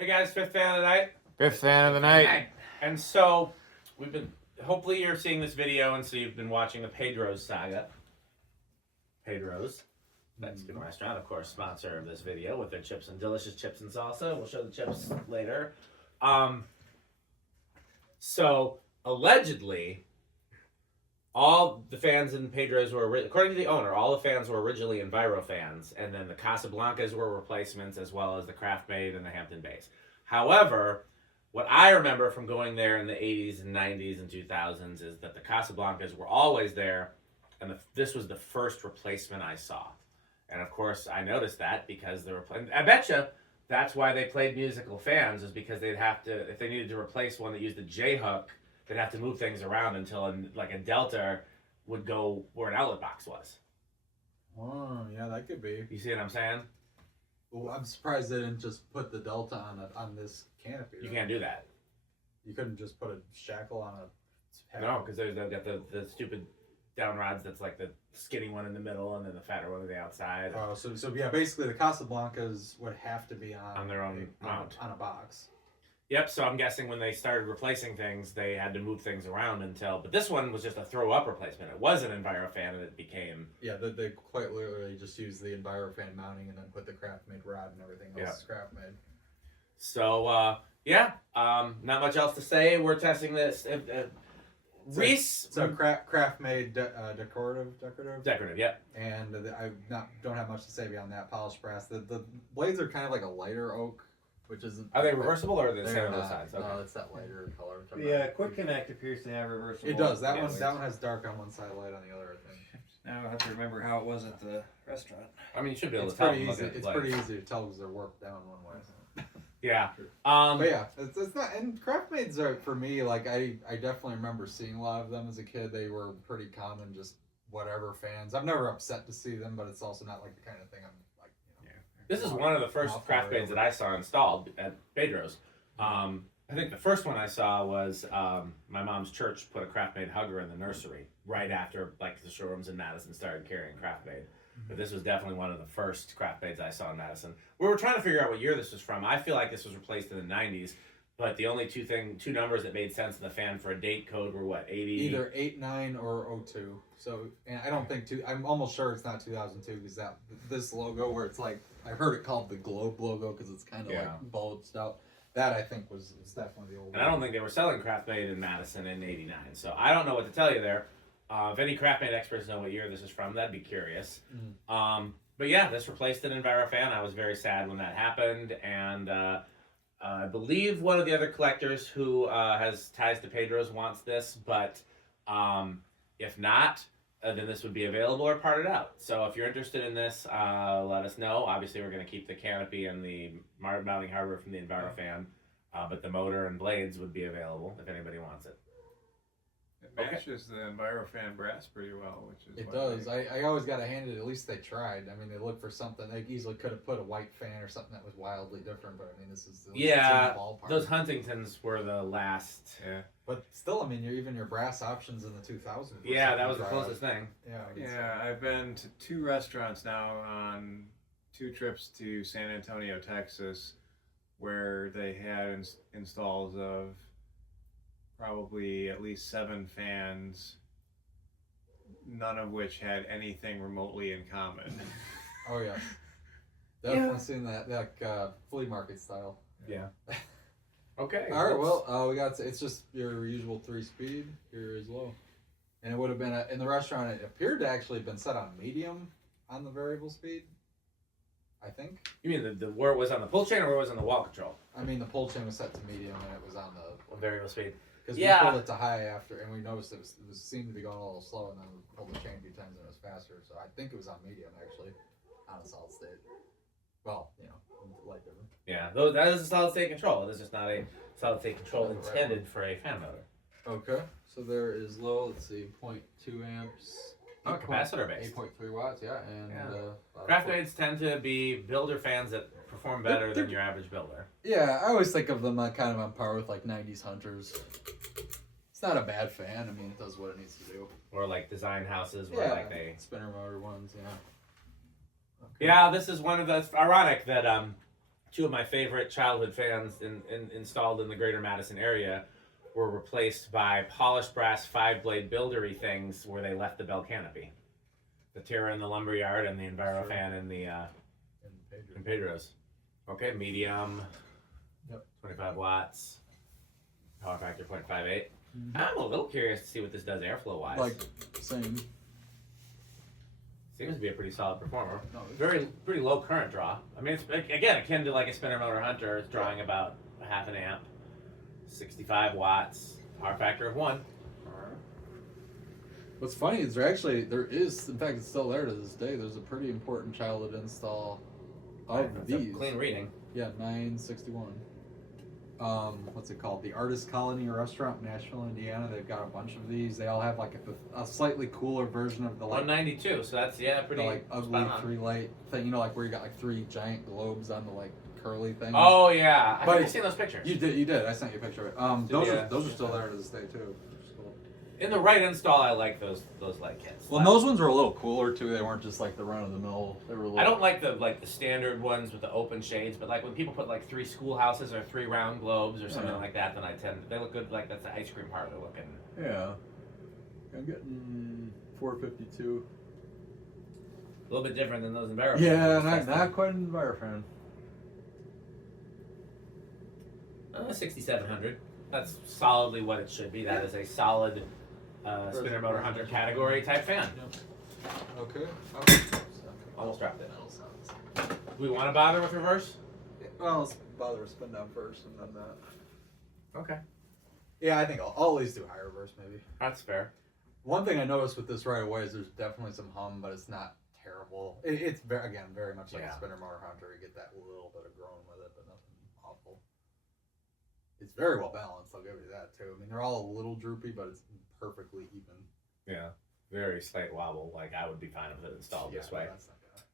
Hey guys, fifth fan of the night. Fifth fan of the night. And so we've been. Hopefully, you're seeing this video, and so you've been watching the Pedro's saga. Pedro's Mexican restaurant, of course, sponsor of this video with their chips and delicious chips and salsa. We'll show the chips later. So allegedly, all the fans in Pedro's were, according to the owner, all the fans were originally Envirofans, and then the Casablancas were replacements, as well as the Craftmade and the Hampton Bays. However, what I remember from going there in the 80s and 90s and 2000s is that the Casablancas were always there, and this was the first replacement I saw. And of course, I noticed that because they were playing. I bet you that's why they played musical fans, is because they'd have to, if they needed to replace one that used a J-hook, they'd have to move things around until a delta would go where an outlet box was. Oh, yeah, that could be. You see what I'm saying? Well, I'm surprised they didn't just put the delta on this canopy. You can't do that. You couldn't just put a shackle on a... No, because they've got the stupid down rods that's like the skinny one in the middle and then the fatter one on the outside. Oh, so yeah, basically the Casablancas would have to be on their own mount. On a box. Yep, so I'm guessing when they started replacing things, they had to move things around until... But this one was just a throw-up replacement. It was an Envirofan, and it became... Yeah, they quite literally just used the Envirofan mounting and then put the Craftmade rod and everything else is Craftmade. So, not much else to say. We're testing this. Reese... It's a Craftmade decorative. Decorative, yep. And don't have much to say beyond that. Polished brass. The blades are kind of like a lighter oak. Which isn't. Are they reversible or are they the same They're on both not. sides? Okay. No, it's that lighter color. Yeah, Quick Connect appears to have reversible. It does. That blades. one has dark on one side, light on the other, I think. Now I have to remember how it was at the restaurant. I mean, you should be able It's to tell. pretty easy. It's pretty easy to tell because they're warped down one way. Yeah. But yeah, it's not. And Craftmades are, for me, like I definitely remember seeing a lot of them as a kid. They were pretty common, just whatever fans. I'm never upset to see them, but it's also not like the kind of thing I'm like. This is one of the first Craftmades that I saw installed at Pedro's. I think the first one I saw was my mom's church put a Craftmade hugger in the nursery right after like the showrooms in Madison started carrying Craftmade. But this was definitely one of the first Craftmades I saw in Madison. We were trying to figure out what year this was from. I feel like this was replaced in the 90s, but the only two numbers that made sense in the fan for a date code were what, 80? Either 89 or 02. So, and I don't think I'm almost sure it's not 2002 because this logo where it's like, I heard it called the Globe logo because it's kind of like bulged out. That I think was definitely the old one. And I don't think they were selling Craftmade in Madison in 89. So I don't know what to tell you there. If any Craftmade experts know what year this is from, that'd be curious. But yeah, this replaced an Envirofan. I was very sad when that happened. And I believe one of the other collectors who has ties to Pedro's wants this. But if not, then this would be available or parted out. So if you're interested in this, let us know. Obviously, we're going to keep the canopy and the mounting hardware from the Envirofan, but the motor and blades would be available if anybody wants it. It matches the Envirofan brass pretty well, which is it does. I always got to hand it. At least they tried. I mean, they looked for something. They easily could have put a white fan or something that was wildly different. But I mean, this is it's in the ballpark. Those Huntingtons were the last. Yeah. But still, I mean, even your brass options in the 2000s. Yeah, that was the closest thing. Yeah, I've been to 2 restaurants now on 2 trips to San Antonio, Texas, where they had installs of probably at least 7 fans, none of which had anything remotely in common. Oh yeah, definitely seen that flea market style. Yeah. Okay. All right. Well, we got. It's just your usual 3-speed. Here is low, and it would have been in the restaurant. It appeared to actually have been set on medium on the variable speed. I think. You mean the where it was on the pull chain or where it was on the wall control? I mean, the pull chain was set to medium, and it was on the variable speed. Because we pulled it to high after, and we noticed it seemed to be going a little slow, and then we pulled the chain a few times and it was faster. So I think it was on medium actually, on a solid state. Well, light different. Yeah, though that is a solid state control. It is just not a solid state control intended for a fan motor. Okay, so there is low. Let's see, 0.2 amps. Oh, capacitor based. 8.3 watts. Yeah, and Craftmades tend to be builder fans that perform better than your average builder. Yeah, I always think of them kind of on par with like 90s Hunters. It's not a bad fan. I mean, it does what it needs to do. Or like design houses where like they spinner motor ones. Yeah. Okay. Yeah, this is one of the. It's ironic that two of my favorite childhood fans installed in the greater Madison area were replaced by polished brass 5-blade buildery things where they left the bell canopy. The Terra in the lumberyard and the Envirofan in the in Pedro's. Okay, medium. Yep. 25 watts. Power factor 0.58. I'm a little curious to see what this does airflow wise. Like, same. Seems to be a pretty solid performer. No, Pretty low current draw. I mean, it's again akin to like a spinner motor Hunter. It's drawing about a half an amp, 65 watts, power factor of 1. What's funny is there is, in fact, it's still there to this day. There's a pretty important childhood install of That's these. a clean reading. Yeah, 961. What's it called? The Artist Colony Restaurant, Nashville, Indiana. They've got a bunch of these. They all have like a slightly cooler version of the like 192. So that's pretty the, like ugly spot on. 3-light thing. You know, like where you got like 3 giant globes on the like curly thing. Oh yeah, But I've seen those pictures. You did. I sent you a picture of it. Those are still there to this day too. In the right install, I like those light kits. Well, those ones were a little cooler too. They weren't just like the run of the mill. They were a little. I don't like the standard ones with the open shades, but like when people put like 3 schoolhouses or 3 round globes or something like that, then they look good. Like that's the ice cream parlor looking. Yeah. I'm getting 452. A little bit different than those Envirofan. Yeah, not quite an Envirofan. 6700. That's solidly what it should be. That is a solid spinner motor Hunter category type fan. Okay. Almost dropped it. Do we want to bother with reverse? Well, let's bother with spin down first and then that. Okay. Yeah, I think I'll at least do high reverse maybe. That's fair. One thing I noticed with this right away is there's definitely some hum, but it's not terrible. It's very much like a spinner motor Hunter. You get that little bit of groan with it, but nothing awful. It's very well balanced, I'll give you that too. I mean, they're all a little droopy, but it's perfectly even. Yeah. Very slight wobble. Like I would be fine with it installed this way. That's not gonna...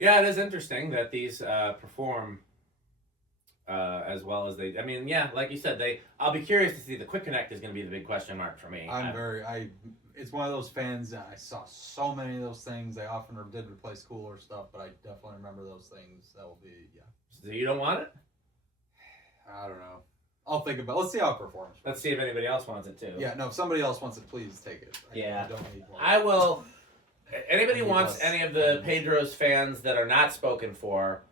Yeah, it is interesting that these perform as well as they. I mean, yeah, like you said, I'll be curious to see. The quick connect is going to be the big question mark for me. It's one of those fans that I saw so many of those things. They often did replace cooler stuff, but I definitely remember those things. That will be So you don't want it? I don't know. I'll think about it. Let's see how it performs. Let's see if anybody else wants it too. Yeah, no, if somebody else wants it, please take it. Yeah. I don't need one. I will. Anybody Any wants less any of the Pedro's fans that are not spoken for,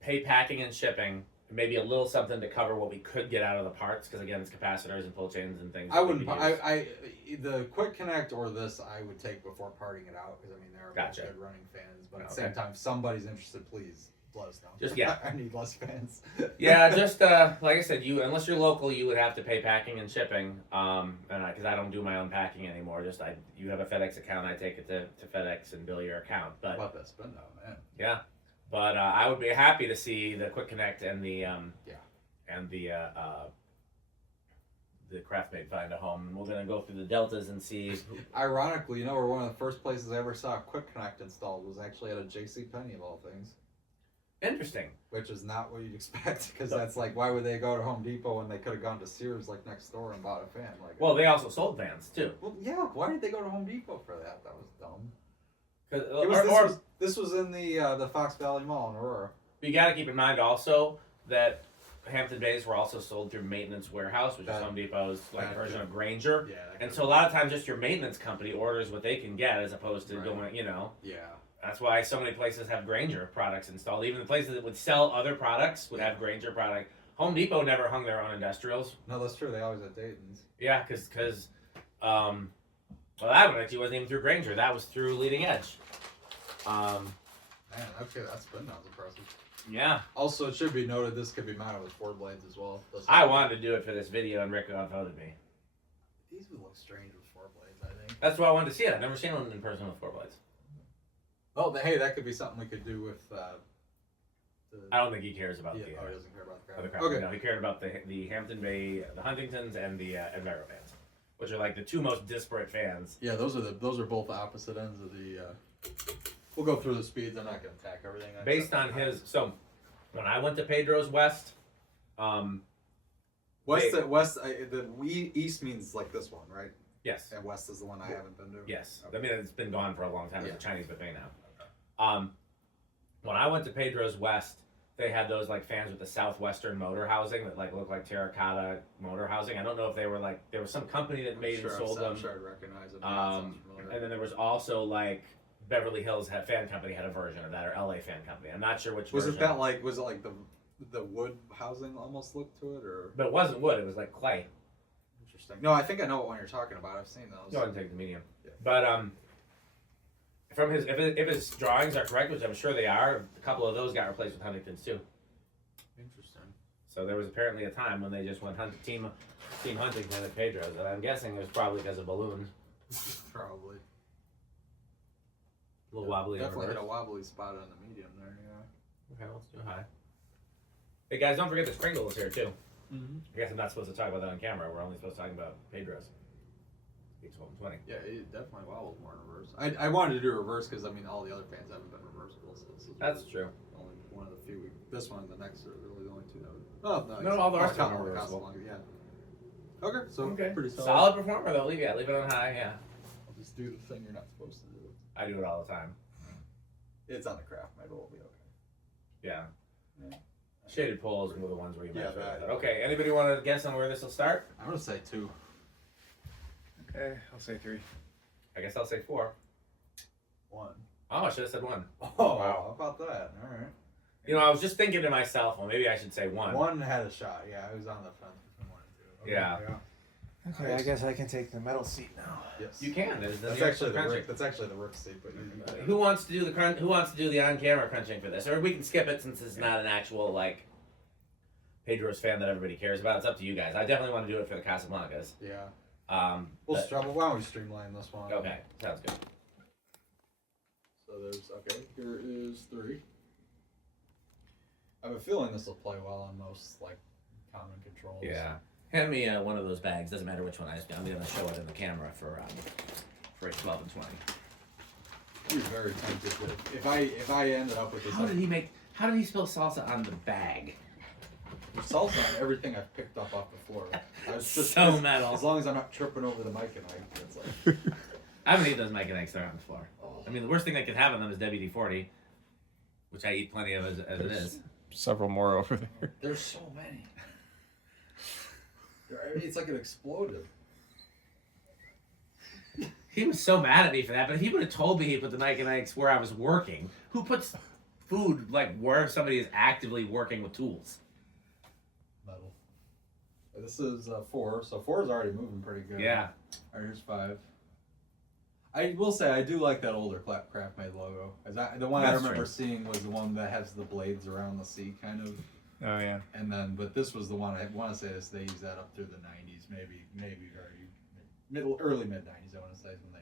pay packing and shipping, maybe a little something to cover what we could get out of the parts, because again, it's capacitors and pull chains and things. I wouldn't. The quick connect or this I would take before parting it out, because I mean they're good running fans. But at the same time, if somebody's interested, please let us know. Just I need less fans. Yeah, just like I said, unless you're local, you would have to pay packing and shipping. And because I don't do my own packing anymore, you have a FedEx account, I take it to FedEx and bill your account. But about that spin down, man. Yeah, but I would be happy to see the quick connect and the Craftmade find a home. And we're gonna go through the deltas and see. Ironically, where one of the first places I ever saw a quick connect installed was actually at a JCPenney of all things. Interesting. Which is not what you'd expect, because that's like, why would they go to Home Depot when they could have gone to Sears like next door and bought a fan? Like, well, they also sold fans too. Well, yeah. Why did they go to Home Depot for that? That was dumb. This was in the Fox Valley Mall in Aurora. You got to keep in mind also that Hampton Bays were also sold through Maintenance Warehouse, which is Home Depot's version of Grainger. Yeah. And so a lot of times, just your maintenance company orders what they can get, as opposed to going, Yeah. That's why so many places have Grainger products installed. Even the places that would sell other products would have Grainger product. Home Depot never hung their own industrials. No, that's true. They always had Dayton's. Yeah, because that one actually wasn't even through Grainger. That was through Leading Edge. Man, okay, that's impressive. Yeah. Also, it should be noted this could be mounted with 4 blades as well. I wanted to do it for this video, and Rick outvoted me. These would look strange with 4 blades, I think. That's why I wanted to see it. I've never seen one in person with 4 blades. Oh, hey, that could be something we could do with. I don't think he cares about the. He doesn't care about the crowd. Okay. No, he cared about the Hampton Bay, the Huntingtons, and the Envirofans, which are like the 2 most disparate fans. Yeah, those are both opposite ends of the. We'll go through the speeds. I'm not going to attack everything. Based on his, so when I went to Pedro's West, east means like this one, right? Yes. And west is the one I haven't been to. Yes. Okay. I mean, it's been gone for a long time. It's a Chinese buffet now. when I went to Pedro's West, they had those like fans with the southwestern motor housing that like looked like terracotta motor housing. I don't know if they were like there was some company that made and sold them. I'm sure I'd recognize them. Yeah, it sounds familiar. And then there was also like Beverly Hills fan company had a version of that, or LA fan company. I'm not sure which was version. it that like was it like the wood housing almost look to it, or? But it wasn't wood. It was like clay. Interesting. No, I think I know what one you're talking about. I've seen those. Go ahead and take the medium. Yeah. But from his if his drawings are correct, which I'm sure they are, a couple of those got replaced with Huntingtons too. Interesting. So there was apparently a time when they just went team Huntington at Pedro's, and I'm guessing it was probably because of balloons. Probably. A little wobbly. Definitely hit a wobbly spot on the medium there. Yeah. Okay, let's do high. Hey guys, don't forget the Kringle is here too. Mm-hmm. I guess I'm not supposed to talk about that on camera. We're only supposed to talk about Pedro's. It's 20. Yeah, it definitely wobbles more in reverse. I wanted to do reverse because I mean all the other fans haven't been reversible, so this is That's true. only one of the few. This one and the next are really the only two that would. Oh no! No, all the rest of are them reversible. Yeah. Okay, so pretty solid. Solid performer though. Leave it on high. Yeah. I'll just do the thing you're not supposed to do. I do it all the time. It's on the Craftmade, but we'll be okay. Yeah. Yeah. Shaded poles were the ones where you Yeah, measure. that- Okay. Anybody want to guess on where this will start? I'm gonna say 2. Okay, I'll say 3. I guess I'll say 4. 1. Oh, I should have said 1. Oh Wow. How about that? All right. You know, I was just thinking to myself, well, maybe I should say 1. 1 had a shot. Yeah, I was on the fence between 1 and 2. Yeah. Okay, I guess I can take the metal seat now. Yes. You can. There's That's the actually the crunching. Rick. That's actually the Rick seat. But Who wants to do the Who wants to do the on-camera crunching for this? Or we can skip it since it's not an actual like Pedro's fan that everybody cares about. It's up to you guys. I definitely want to do it for the Casablancas. Yeah. We'll Why don't we streamline this one? Okay, sounds good. So there's Here is 3. I have a feeling this will play well on most like common controls. Yeah. Hand me one of those bags. Doesn't matter which one. I'm gonna show it in the camera for 12 and 20. I'd be very tempted, but if I ended up with this, How did he spill salsa on the bag? salsa on everything I've picked up off the floor. I was just So metal. As long as I'm not tripping over the mic and it's like. I haven't eaten those Mike and Ike's that are on the floor. I mean, the worst thing I could have on them is WD-40, which I eat plenty of as it is. Several more over there. There's so many. It's like it exploded. He was so mad at me for that, but if he would have told me he put the Mike and Ike's where I was working, who puts food like where somebody is actively working with tools? Metal. This is 4, so 4 is already moving pretty good. Yeah. All right, here's 5. I will say I do like that older Craftmade logo. The one I That's remember true. seeing was the one that has the blades around the C kind of. Oh yeah. And then, but this was the one I want to say they used that up through the 90s, maybe early mid 90s. I want to say when they.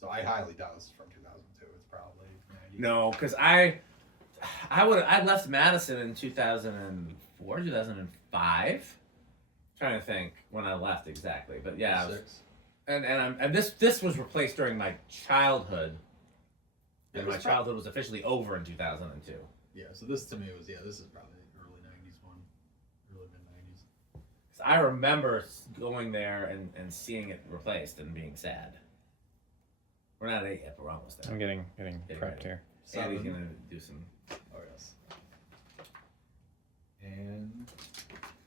So I highly doubt this is from 2002. It's probably 90s. No, because I left Madison in 2004, 2005. Trying to think when I left exactly, but yeah, 6. and this was replaced during my childhood, and my childhood was officially over in 2002. Yeah, so this to me was this is probably the early 90s one, early mid 90s. I remember going there and seeing it replaced and being sad. We're not at 8 yet, but we're almost there. I'm getting Getting prepped ready. here. Andy's 7. gonna do some. Oh yes. And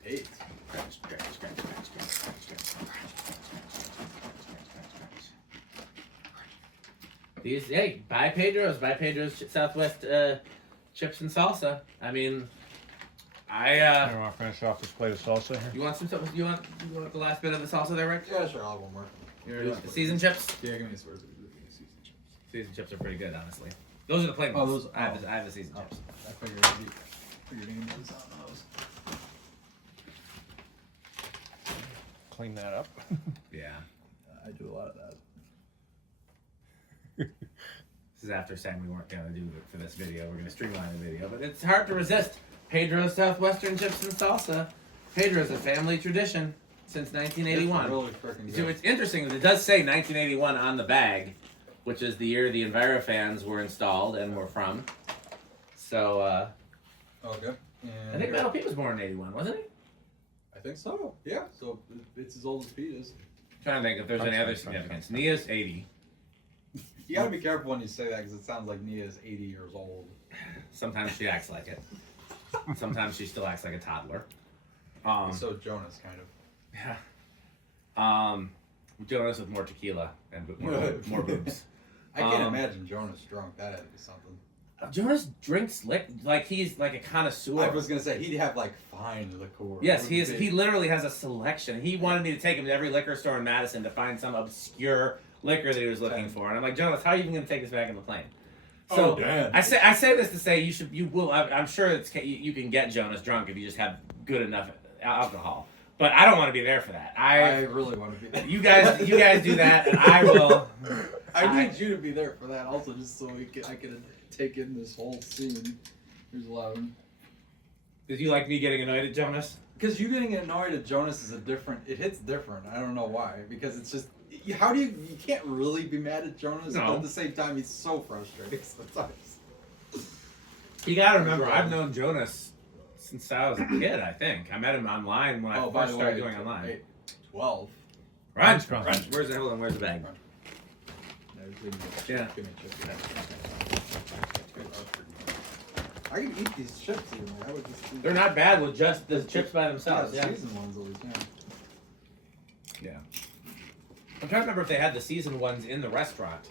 8. These buy Pedro's Southwest chips and salsa. I mean, I want to finish off this plate of salsa here. you want some? You want the last bit of the salsa there, Rick? Yeah, sure. I'll have one more. The seasoned chips. Yeah, give me this word. Seasoned chips. Seasoned chips are pretty good, honestly. Those are the plain Oh, ones. those- I have the seasoned chips. I figured you can do something on those. Clean that up. Yeah. I do a lot of that. This is after saying we weren't gonna do it for this video. We're gonna streamline the video, but it's hard to resist. Pedro's Southwestern chips and salsa. Pedro's a family tradition since 1981. It's really freaking So good. it's interesting that it does say 1981 on the bag, which is the year the Envirofans were installed and were from. So Okay. And I think Metal Pete was born in 81, wasn't he? I think so. Yeah. So it's as old as Pete is. Trying to think if there's any other significance. Nia's 80. You gotta be careful when you say that because it sounds like Nia is 80 years old. Sometimes she acts like it. Sometimes she still acts like a toddler. So Jonas, kind of. Yeah. Jonas with more tequila and more boobs. I can't imagine Jonas drunk. That had to be something. Jonas drinks like he's like a connoisseur. I was gonna say he'd have like fine liqueur. Yes, he literally has a selection. He wanted me to take him to every liquor store in Madison to find some obscure liquor that he was looking for, and I'm like, Jonas, how are you even gonna take this back in the plane? So damn. I say this to say you will. I'm sure you can get Jonas drunk if you just have good enough alcohol. But I don't want to be there for that. I really want to be there. You guys do that, and I will. I need you to be there for that also, just so I can take in this whole scene. Here's 11. Did you like me getting annoyed at Jonas? Because you getting annoyed at Jonas is it hits different. I don't know why. Because it's just, how do you can't really be mad at Jonas, but at the same time, he's so frustrating sometimes. You gotta remember, I've known Jonas since I was a kid, I think. I met him online when I first started going online. Wait, 12. Run! Where's the bag? Yeah. I can eat these chips even. I would just They're not bad with just the chips by themselves. Yeah, seasoned ones at least, yeah. I'm trying to remember if they had the seasoned ones in the restaurant.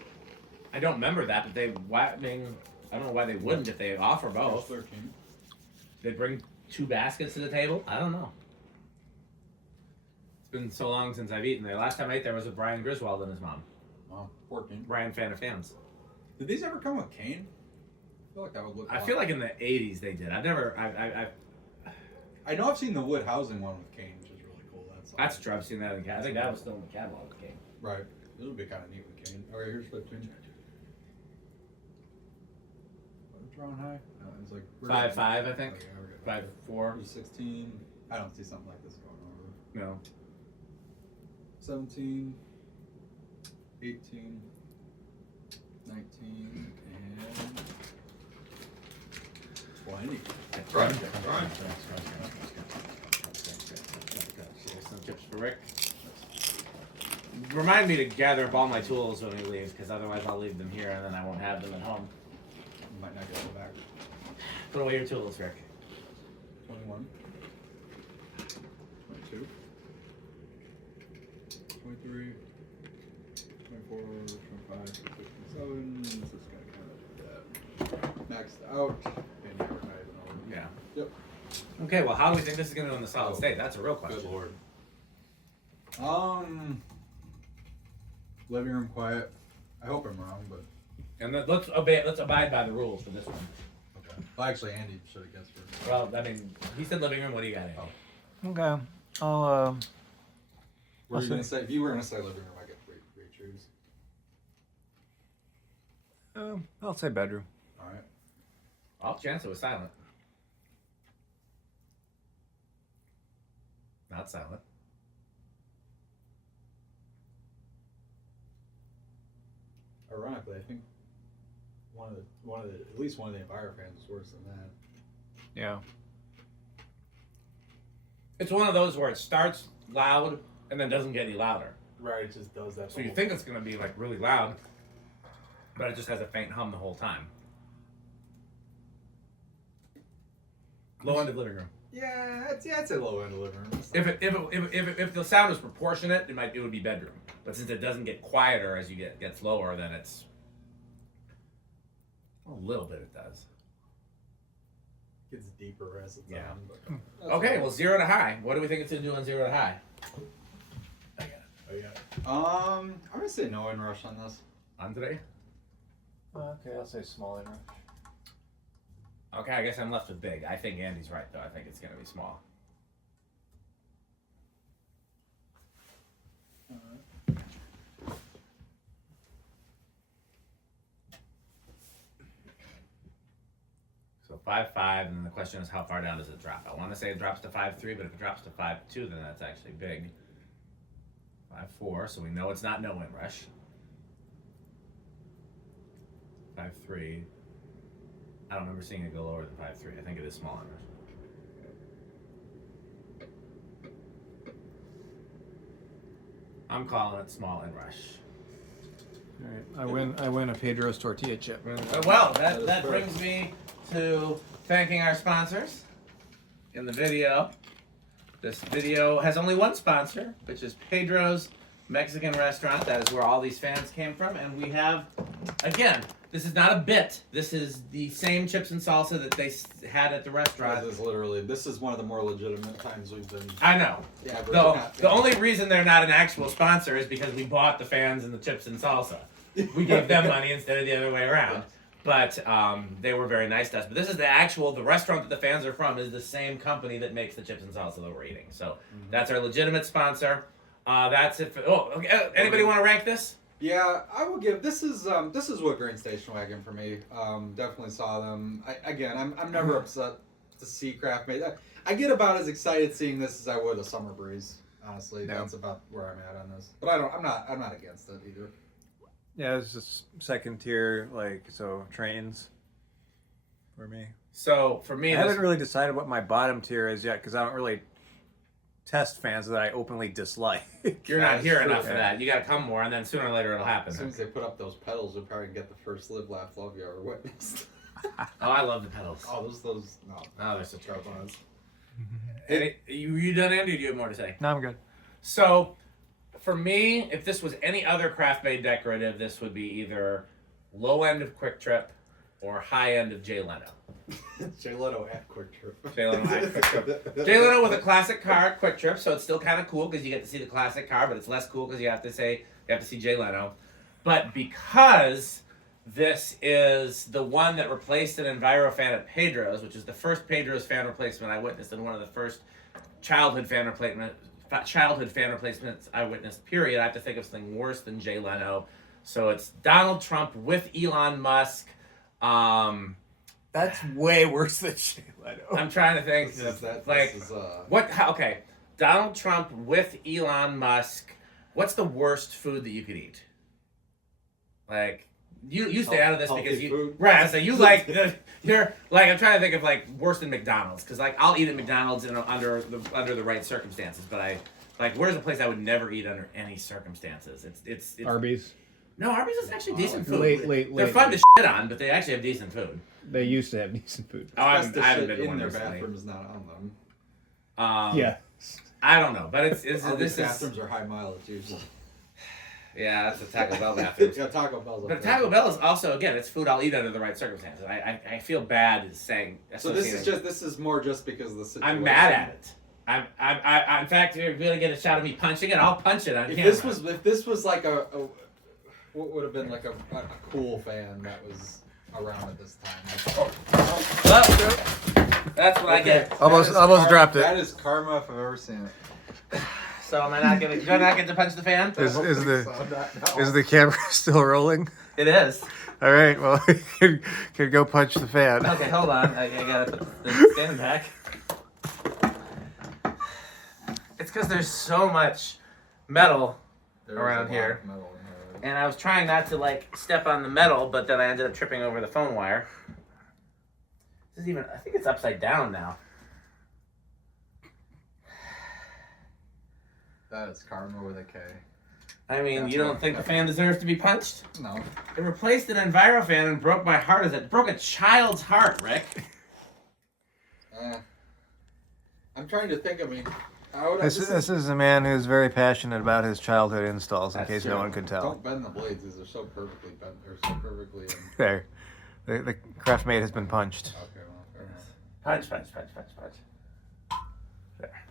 I don't remember that, but I don't know why they wouldn't if they offer both. 13. They bring 2 baskets to the table? I don't know. It's been so long since I've eaten there. Last time I ate there was with Brian Griswold and his mom. Wow, 14. Brian, fan of fans. Did these ever come with cane? I feel like that would look. I feel like in the 80s they did. I know I've seen the wood housing one with cane, which is really cool. That's true. I've seen that in I think that was still in the catalog with cane. Right. This would be kind of neat with cane. Okay, here's 15. What's drawn high? No, it's like 5-5, I think. Okay, 5-4. Here's 16. I don't see something like this going over. No. 17, 18, 19, and 20. Right. Some tips for Rick. Remind me to gather up all my tools when we leave, because otherwise I'll leave them here and then I won't have them at home. You might not get them back. Put away your tools, Rick. 21, 22, 23, 24, 25, 27. This is going to kind of maxed out. And never died. Yeah. Yep. Okay, well, how do we think this is going to go in the solid state? That's a real question. Good lord. Living room quiet. I hope I'm wrong, but. And let's abide by the rules for this one. Okay. Well, actually, Andy should have guessed first. Well, I mean, he said living room. What do you got, Andy? Okay. I'll What were you gonna say? If you were gonna say living room, I get free choose. I'll say bedroom. All right. Off chance it was silent. Not silent. Ironically, I think at least one of the Envirofans is worse than that. Yeah. It's one of those where it starts loud and then doesn't get any louder. Right, it just does that. So you think it's going to be like really loud, but it just has a faint hum the whole time. Low end of living room. Yeah, it's a low end of living room. If the sound is proportionate, it would be bedroom. But since it doesn't get quieter as you gets lower, then it's a little bit. It does. Gets deeper as it's Yeah. on. But Okay, well, 0 to high. What do we think it's gonna do on 0 to high? I'm gonna say no inrush on this. Andre? Okay, I'll say small inrush. Okay, I guess I'm left with big. I think Andy's right though. I think it's gonna be small. So 5-5, and then the question is how far down does it drop? I want to say it drops to 5-3, but if it drops to 5-2, then that's actually big. 5-4, so we know it's not no inrush. 5-3. I don't remember seeing it go lower than 5-3. I think it is small inrush. I'm calling it small inrush. All right, I win a Pedro's tortilla chip. Well, that brings me to thanking our sponsors in the video. This video has only one sponsor, which is Pedro's Mexican Restaurant. That is where all these fans came from. And we have, again, this is not a bit. This is the same chips and salsa that they had at the restaurant. This is one of the more legitimate times we've been. I know. Yeah, The only reason they're not an actual sponsor is because we bought the fans and the chips and salsa. We gave them money instead of the other way around. But they were very nice to us. But this is the restaurant that the fans are from is the same company that makes the chips and salsa that we're eating. So that's our legitimate sponsor. That's it for. Anybody want to rank this? Yeah, I will give. This is Wood Grain Station Wagon for me. Definitely saw them. I'm never upset to see Craftmade. I get about as excited seeing this as I would a Summer Breeze. Honestly, that's about where I'm at on this. But I'm not against it either. Yeah, it's just second tier, trains for me. So for me, I haven't really decided what my bottom tier is yet because I don't really test fans that I openly dislike. You're not here enough for that. You got to come more, and then sooner or later it'll happen. As soon as they put up those pedals, we'll probably get the first Live, Laugh, Love You ever witnessed. Oh, I love the pedals. Oh, those no. Oh, they're such good ones. You done, Andy, or do you have more to say? No, I'm good. So, for me, if this was any other Craftmade Decorative, this would be either low end of Quick Trip or high end of Jay Leno. Jay Leno at Quick Trip. Jay Leno at Quick Trip. Jay Leno with a classic car at Quick Trip, so it's still kind of cool because you get to see the classic car, but it's less cool because you have to see Jay Leno. But because this is the one that replaced an Envirofan at Pedro's, which is the first Pedro's fan replacement I witnessed and one of the first childhood fan replacements I witnessed, period. I have to think of something worse than Jay Leno. So it's Donald Trump with Elon Musk. that's way worse than Jay Leno. I'm trying to think. Okay. Donald Trump with Elon Musk. What's the worst food that you could eat? Like, you stay out of this because you food. Right. So you like you're like I'm trying to think of like worse than McDonald's because like I'll eat at McDonald's under the right circumstances, but where's a place I would never eat under any circumstances? It's Arby's. No, Arby's is actually decent food. They're Late. fun to shit on, but they actually have decent food. They used to have decent food. Oh, I haven't been to in one their recently. bathrooms, not on them. Yeah. I don't know, but this bathrooms are high mileage usually. Yeah, that's a Taco Bell bathroom. Yeah, Taco Bell's. But Taco Bell is also, again, it's food I'll eat under the right circumstances. I feel bad saying. So this is more just because of the situation. I'm mad at it. I'm in fact, if you're gonna get a shot of me punching it, I'll punch it on camera. If this was like what would have been like a cool fan that was around at this time. That's what I get. Almost dropped it. That is karma if I've ever seen it. So am I not gonna? Do I not get to punch the fan? Is the camera still rolling? It is. All right. Well, you could go punch the fan. Okay, hold on. I gotta put the stand back. It's because there's so much metal around here. And I was trying not to step on the metal, but then I ended up tripping over the phone wire. This is I think it's upside down now. That is karma with a K. I mean, you don't think the fan deserves to be punched? No. It replaced an Envirofan and broke my heart as it broke a child's heart, Rick. I'm trying to think. I mean, This is a man who's very passionate about his childhood installs. In That's case true. no one could tell. Don't bend the blades. These are so perfectly bent. They're so perfectly. There, the Craftmade has been punched. Okay, well, fair enough. Punch. There.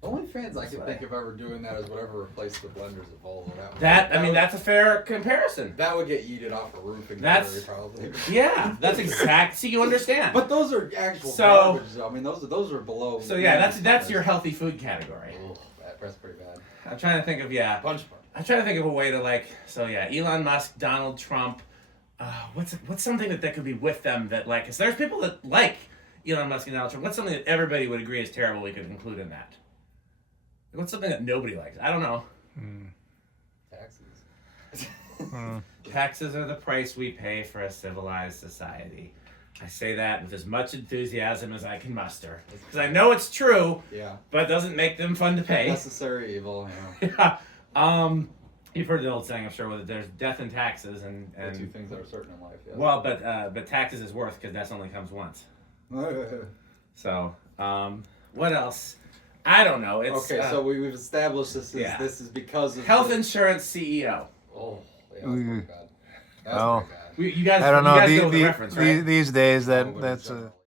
The only fans I can think of ever doing that is whatever replaced the blenders of Volvo. That's a fair comparison. That would get yeeted off a roof and probably. Yeah, that's exact. See, you understand. But those are actual garbage. I mean, those are below. So yeah, that's your healthy food category. Ugh, that's pretty bad. I'm trying to think of Punch. I'm trying to think of a way to Elon Musk, Donald Trump. What's something that could be with them that because there's people that like Elon Musk and Donald Trump. What's something that everybody would agree is terrible we could include in that? What's something that nobody likes? I don't know. Taxes. Taxes are the price we pay for a civilized society. I say that with as much enthusiasm as I can muster. Because I know it's true, Yeah. but it doesn't make them fun to pay. Necessary evil, yeah. You've heard the old saying, I'm sure, whether there's death and taxes, and The two things that are certain in life. Yes. well, but taxes is worth because death only comes once. So, what else? I don't know. It's okay, so we've established this is because of health insurance CEO. Oh, yeah, that's pretty bad. That's Oh. pretty bad. You guys, I don't know. You guys know the reference, right? These days, Oh, but that's it's,